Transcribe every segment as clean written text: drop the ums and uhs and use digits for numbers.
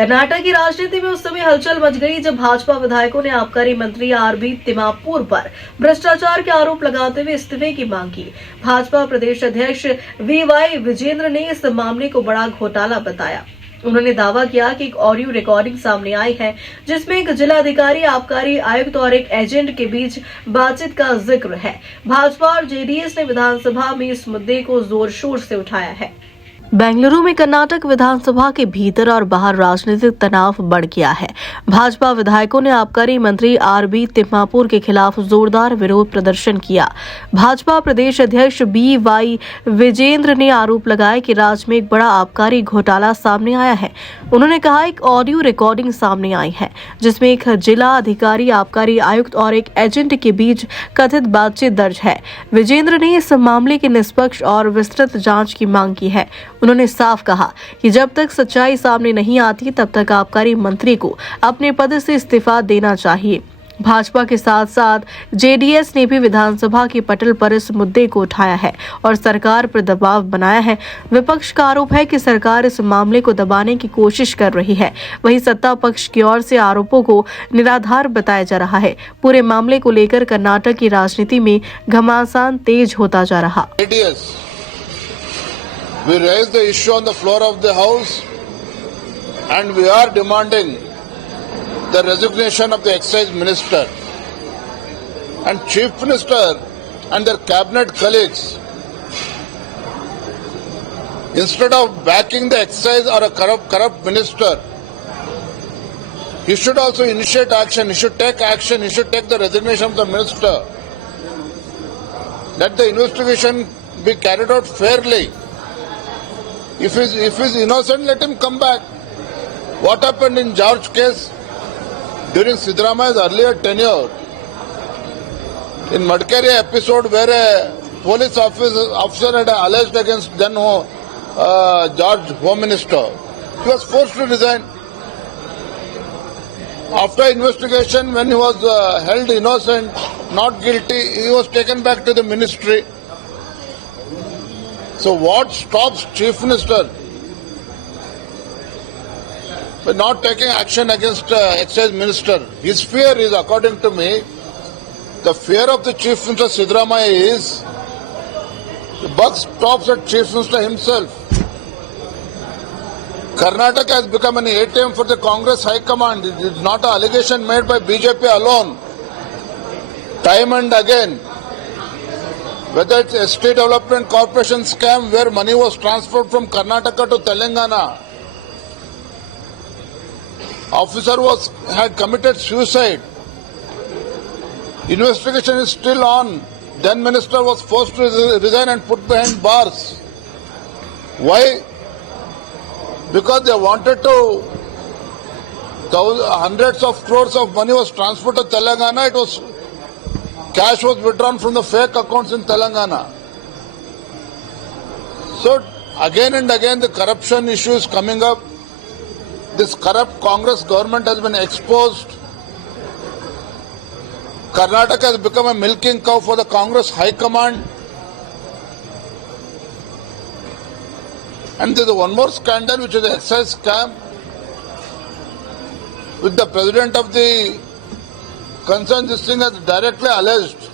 कर्नाटक की राजनीति में उस समय हलचल मच गई जब भाजपा विधायकों ने आबकारी मंत्री आरबी तिम्मापुर पर भ्रष्टाचार के आरोप लगाते हुए इस्तीफे की मांग की। भाजपा प्रदेश अध्यक्ष वीवाई विजेंद्र ने इस मामले को बड़ा घोटाला बताया। उन्होंने दावा किया कि एक ऑडियो रिकॉर्डिंग सामने आई है जिसमें एक जिलाधिकारी, आबकारी आयुक्त और एक एजेंट के बीच बातचीत का जिक्र है। भाजपा और जेडीएस ने विधानसभा में इस मुद्दे को जोर शोर से उठाया है। बेंगलुरु में कर्नाटक विधानसभा के भीतर और बाहर राजनीतिक तनाव बढ़ गया है। भाजपा विधायकों ने आबकारी मंत्री आरबी तिम्मापुर के खिलाफ जोरदार विरोध प्रदर्शन किया। भाजपा प्रदेश अध्यक्ष बीवाई विजेंद्र ने आरोप लगाया कि राज्य में एक बड़ा आबकारी घोटाला सामने आया है। उन्होंने कहा एक ऑडियो रिकॉर्डिंग सामने आई है जिसमें एक जिला अधिकारी, आबकारी आयुक्त और एक एजेंट के बीच कथित बातचीत दर्ज है। विजेंद्र ने इस मामले की निष्पक्ष और विस्तृत जांच की मांग की है। उन्होंने साफ कहा कि जब तक सच्चाई सामने नहीं आती तब तक आबकारी मंत्री को अपने पद से इस्तीफा देना चाहिए। भाजपा के साथ साथ जेडीएस ने भी विधानसभा के पटल पर इस मुद्दे को उठाया है और सरकार पर दबाव बनाया है। विपक्ष का आरोप है कि सरकार इस मामले को दबाने की कोशिश कर रही है। वहीं सत्ता पक्ष की ओर से आरोपों को निराधार बताया जा रहा है। पूरे मामले को लेकर कर्नाटक की राजनीति में घमासान तेज होता जा रहा। We raised the issue on the floor of the House and we are demanding the resignation of the excise minister and chief minister and their cabinet colleagues. Instead of backing the excise or a corrupt minister, he should also initiate action, he should take action, he should take the resignation of the minister. Let the investigation be carried out fairly. If he's innocent, let him come back. What happened in George case during Siddaramaia's earlier tenure? In Madkeri episode where a police officer had alleged against then George Home Minister, he was forced to resign. After investigation, when he was held innocent, not guilty, he was taken back to the ministry. So what stops Chief Minister by not taking action against Excise Minister? His fear is, according to me, the fear of the Chief Minister Siddaramaiah is the buck stops at Chief Minister himself. Karnataka has become an ATM for the Congress High Command. It is not an allegation made by BJP alone. Time and again, whether it's Estate Development Corporation scam where money was transferred from Karnataka to Telangana, officer had committed suicide. Investigation is still on. Then minister was forced to resign and put behind bars. Why? Because they wanted to. Hundreds of crores of money was transferred to Telangana. Cash was withdrawn from the fake accounts in Telangana. So again and again the corruption issue is coming up. This corrupt Congress government has been exposed. Karnataka has become a milking cow for the Congress High Command. And there is one more scandal, which is the excise scam, with the president of the concerned this thing has directly alleged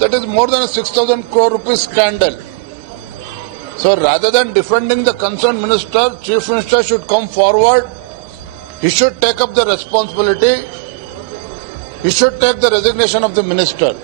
that is more than a 6,000 crore rupees scandal. So rather than defending the concerned minister, Chief Minister should come forward. He should take up the responsibility. He should take the resignation of the minister.